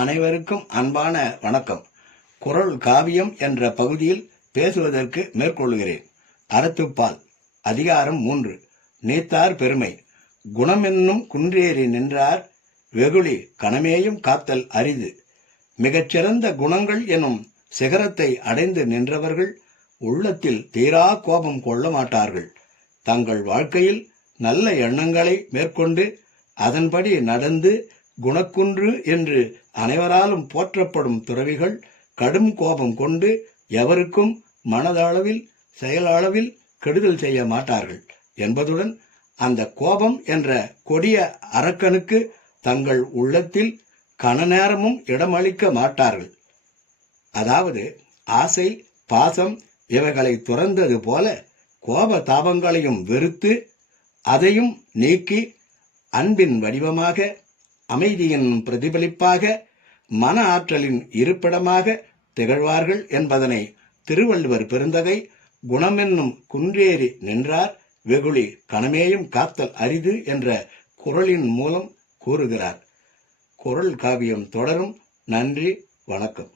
அனைவருக்கும் அன்பான வணக்கம். குறள் காவியம் என்ற பகுதியில் பேசுவதற்கு மேற்கொள்கிறேன். அறத்துப்பால் அதிகாரம் 3. நீத்தார் பெருமை. குணமென்னும் குன்றேறி நின்றார் வெகுளி கணமேயும் காத்தல் அரிது. மிகச்சிறந்த குணங்கள் எனும் சிகரத்தை அடைந்து நின்றவர்கள் உள்ளத்தில் தீரா கோபம் கொள்ள மாட்டார்கள். தங்கள் வாழ்க்கையில் நல்ல எண்ணங்களை மேற்கொண்டு அதன்படி நடந்து குணக்குன்று என்று அனைவராலும் போற்றப்படும் துறவிகள் கடும் கோபம் கொண்டு எவருக்கும் மனதளவில் செயலளவில் கெடுதல் செய்ய மாட்டார்கள் என்பதுடன் அந்த கோபம் என்ற கொடிய அரக்கனுக்கு தங்கள் உள்ளத்தில் கணநேரமும் இடமளிக்க மாட்டார்கள். அதாவது ஆசை, பாசம் இவைகளை துறந்தது போல கோப தாபங்களையும் வெறுத்து அதையும் நீக்கி அன்பின் வடிவமாக, அமைதியின் பிரதிபலிப்பாக, மன ஆற்றலின் இருப்பிடமாக திகழ்வார்கள் என்பதனை திருவள்ளுவர் பெருந்தகை குணமென்னும் குன்றேறி நின்றார் வெகுளி கணமேயும் காத்தல் அரிது என்ற குறளின் மூலம் கூறுகிறார். குறள் காவியம் தொடரும். நன்றி, வணக்கம்.